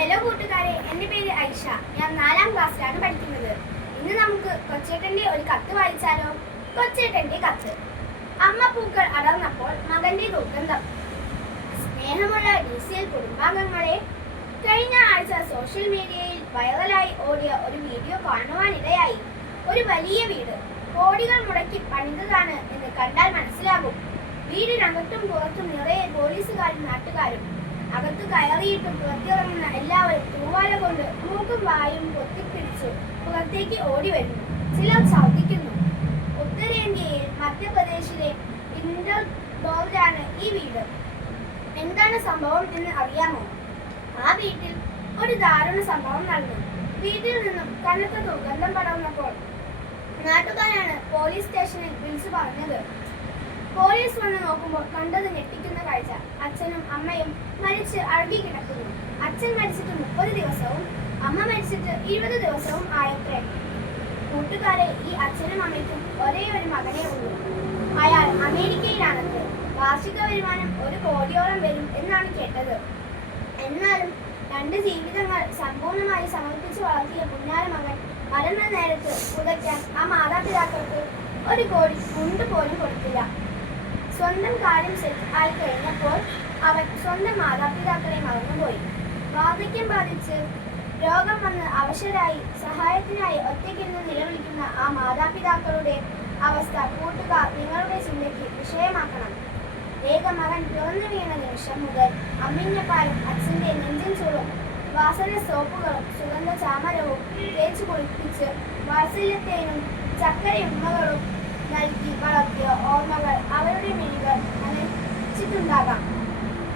Hello കൂട്ടുകാരെ. എന്റെ പേര് ഐഷ ഞാൻ നാലാം ക്ലാസ്സിലാണ് പഠിക്കുന്നത്. ഇന്ന് നമുക്ക് കൊച്ചേട്ടന്റെ ഒരു കത്ത് വായിച്ചാലോ? കൊച്ചേട്ടന്റെ കത്ത്. അമ്മ പൂക്കൾ അടർന്നപ്പോൾ മകന്റെ തപ്പി. സ്നേഹമുള്ള ഡി സി എൽ കുടുംബാംഗങ്ങളെ കഴിഞ്ഞ ആഴ്ച സോഷ്യൽ മീഡിയയിൽ വൈറലായി ഓടിയ ഒരു വീഡിയോ കാണുവാനിടയായി ഒരു വലിയ വീട്. കോടികൾ മുടക്കി പണിതതാണ് എന്ന് കണ്ടാൽ മനസ്സിലാകും. വീടിനകത്തും പുറത്തും നിറയെ പോലീസുകാരും നാട്ടുകാരും അകത്ത് കയറിയിട്ടും പുറത്തിറങ്ങുന്ന എല്ലാവരും തൂവാല കൊണ്ട് മൂക്കും വായും പൊത്തിപ്പിടിച്ചു പുറത്തേക്ക് ഓടി വരുന്നു ചിലർ ഛർദ്ദിക്കുന്നു ഉത്തരേന്ത്യയിൽ മധ്യപ്രദേശിലെ ഇന്റർബോർഡാണ് ഈ വീട്. എന്താണ് സംഭവം എന്ന് അറിയാമോ? ആ വീട്ടിൽ ഒരു ദാരുണ സംഭവം നടന്നു. വീട്ടിൽ നിന്നും കനത്ത ദുർഗന്ധം പടർന്നപ്പോൾ നാട്ടുകാരാണ് പോലീസ് സ്റ്റേഷനിൽ വിളിച്ചു പറഞ്ഞത്. പോലീസ് വന്ന് നോക്കുമ്പോൾ കണ്ടത് ഞെട്ടിക്കുന്ന കാഴ്ച. അച്ഛനും അമ്മയും മരിച്ച് അഴുകി കിടക്കുന്നു. അച്ഛൻ മരിച്ചിട്ട് മുപ്പത് ദിവസവും അമ്മ മരിച്ചിട്ട് ഇരുപത് ദിവസവും ആയത്രേ. കൂട്ടുകാരെ ഈ അച്ഛനും അമ്മയ്ക്കും ഒരേ ഒരു മകനേ ഉള്ളൂ. അയാൾ അമേരിക്കയിലാണത്രേ. വാർഷിക വരുമാനം ഒരു കോടിയോളം വരും എന്നാണ് കേട്ടത്. എന്നാലും രണ്ട് ജീവിതങ്ങൾ സമ്പൂർണമായി സമർപ്പിച്ച് വളർത്തിയ പുന്നാര മകൻ മരണ നേരത്ത് പുതയ്ക്കാൻ ആ മാതാപിതാക്കൾക്ക് ഒരു കോടി മുണ്ട് പോലും കൊടുത്തില്ല. സ്വന്തം കാര്യം ആയി കഴിഞ്ഞപ്പോൾ അവൻ സ്വന്തം മാതാപിതാക്കളെ മറന്നുപോയി. വാർദ്ധക്യം ബാധിച്ച് രോഗം വന്ന് അവശരായി സഹായത്തിനായി ഒറ്റയ്ക്കിരുന്ന് നിലവിളിക്കുന്ന ആ മാതാപിതാക്കളുടെ അവസ്ഥ കൂട്ടുകാർ നിങ്ങളുടെ ചിന്തയ്ക്ക് വിഷയമാക്കണം. ഏക മകൻ പിറന്നു വീണ നിമിഷം മുതൽ അമ്മിഞ്ഞ പാലും അച്ഛന്റെ നെഞ്ചിൻ ചൂടും വാസന സോപ്പുകളും സുഗന്ധ ചാമരവും തേച്ചു കുളിപ്പിച്ച് വാത്സല്യത്തേനും ചക്കരയുമ്മകളും നൽകി വളർത്തിയ ഓർമ്മകൾ അവരുടെ മിഴികൾ നനച്ചിട്ടുണ്ടാകാം.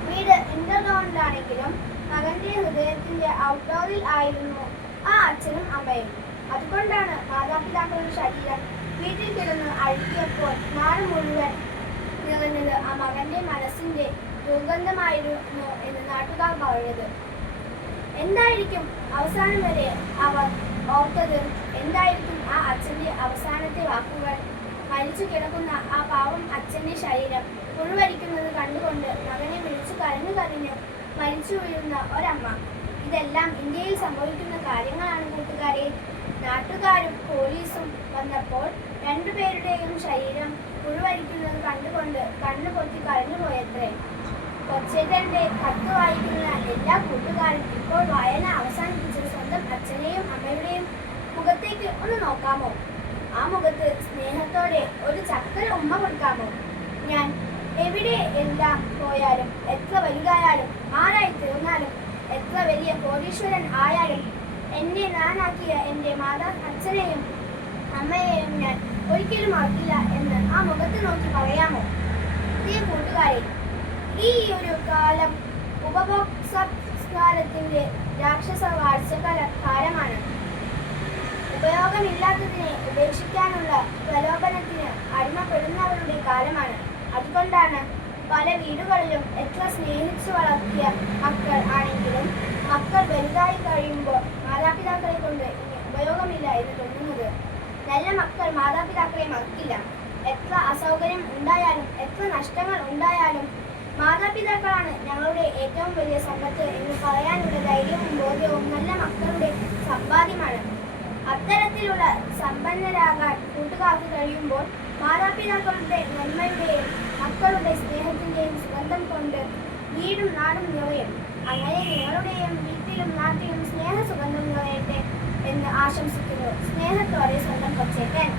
വീട് ഇന്റർഗ്രൗണ്ടിലാണെങ്കിലും മകന്റെ ഹൃദയത്തിന്റെ ഔട്ട്ഡോറിൽ ആയിരുന്നു ആ അച്ഛനും അമ്മയും. അതുകൊണ്ടാണ് മാതാപിതാക്കളുടെ ശരീരം വീട്ടിൽ കിടന്ന് അഴുകിയപ്പോൾ നാട് മുഴുവൻ നിറഞ്ഞത് ആ മകന്റെ മനസ്സിന്റെ ദുർഗന്ധമായിരുന്നു എന്ന് നാട്ടുകാർ പറഞ്ഞത്. എന്തായിരിക്കും അവസാനം വരെ അവർ ഓർത്തത്? എന്തായിരിക്കും ആ അച്ഛന്റെ അവസാനത്തെ വാക്കുകൾ? മരിച്ചു കിടക്കുന്ന ആ പാവം അച്ഛന്റെ ശരീരം പുഴുവരിക്കുന്നത് കണ്ടുകൊണ്ട് മകനെ വിളിച്ചു കരഞ്ഞു കരഞ്ഞ് മരിച്ചു വീഴുന്ന ഒരമ്മ. ഇതെല്ലാം ഇന്ത്യയിൽ സംഭവിക്കുന്ന കാര്യങ്ങളാണ് കൂട്ടുകാരെ. നാട്ടുകാരും പോലീസും വന്നപ്പോൾ രണ്ടുപേരുടെയും ശരീരം പുഴുവരിക്കുന്നത് കണ്ടുകൊണ്ട് കണ്ണു പൊത്തി കരഞ്ഞുപോയത്രേ കൊച്ചേട്ടന്റെ കത്ത് വായിക്കുന്ന എല്ലാ കൂട്ടുകാരും ഇപ്പോൾ വായന അവസാനിപ്പിച്ച് സ്വന്തം അച്ഛനെയും അമ്മയുടെയും മുഖത്തേക്ക് ഒന്ന് നോക്കാമോ? ആ മുഖത്ത് സ്നേഹത്തോടെ ഒരു ചക്കര ഉമ്മ കൊടുക്കാമോ? ഞാൻ എവിടെ എല്ലാം പോയാലും എത്ര വലുതായാലും ആരായി തീർന്നാലും എത്ര വലിയ കോടീശ്വരൻ ആയാലും എന്നെ നാനാക്കിയ എന്റെ മാതാ അച്ഛനെയും അമ്മയെയും ഞാൻ ഒരിക്കലും മറക്കില്ല എന്ന് ആ മുഖത്ത് നോക്കി പറയാമോ? പുതിയ കൂട്ടുകാരെ ഈ ഒരു കാലം ഉപഭോക്തൃകാലത്തിന്റെ രാക്ഷസ വാഴ്ചക്കാല കാലമാണ് ഉപയോഗമില്ലാത്തതിനെ ഉപേക്ഷിക്കാനുള്ള പ്രലോഭനത്തിന് അടിമപ്പെടുന്നവരുടെ കാലമാണ് അതുകൊണ്ടാണ് പല വീടുകളിലും എത്ര സ്നേഹിച്ചു വളർത്തിയ മക്കൾ ആണെങ്കിലും മക്കൾ വലുതായി കഴിയുമ്പോൾ മാതാപിതാക്കളെ കൊണ്ട് ഇനി ഉപയോഗമില്ല എന്ന് തോന്നുന്നത്. നല്ല മക്കൾ മാതാപിതാക്കളെ മറക്കില്ല. എത്ര അസൗകര്യം ഉണ്ടായാലും എത്ര നഷ്ടങ്ങൾ ഉണ്ടായാലും മാതാപിതാക്കളാണ് ഞങ്ങളുടെ ഏറ്റവും വലിയ സമ്പത്ത് എന്ന് പറയാനുള്ള ധൈര്യവും ബോധ്യവും നല്ല മക്കളുടെ സമ്പാദ്യമാണ്. അത്തരത്തിലുള്ള സമ്പന്നരാകാൻ കൂട്ടുകാർക്ക് കഴിയുമ്പോൾ മാതാപിതാക്കളുടെ നന്മയുടെയും മക്കളുടെ സ്നേഹത്തിന്റെയും സുഗന്ധം കൊണ്ട് വീടും നാടും നിറയും. അങ്ങനെ നിങ്ങളുടെയും വീട്ടിലും നാട്ടിലും സ്നേഹ സുഗന്ധം നിറയട്ടെ എന്ന് ആശംസിക്കുന്നു. സ്നേഹത്തോടെ സ്വന്തം കൊച്ചേട്ടൻ.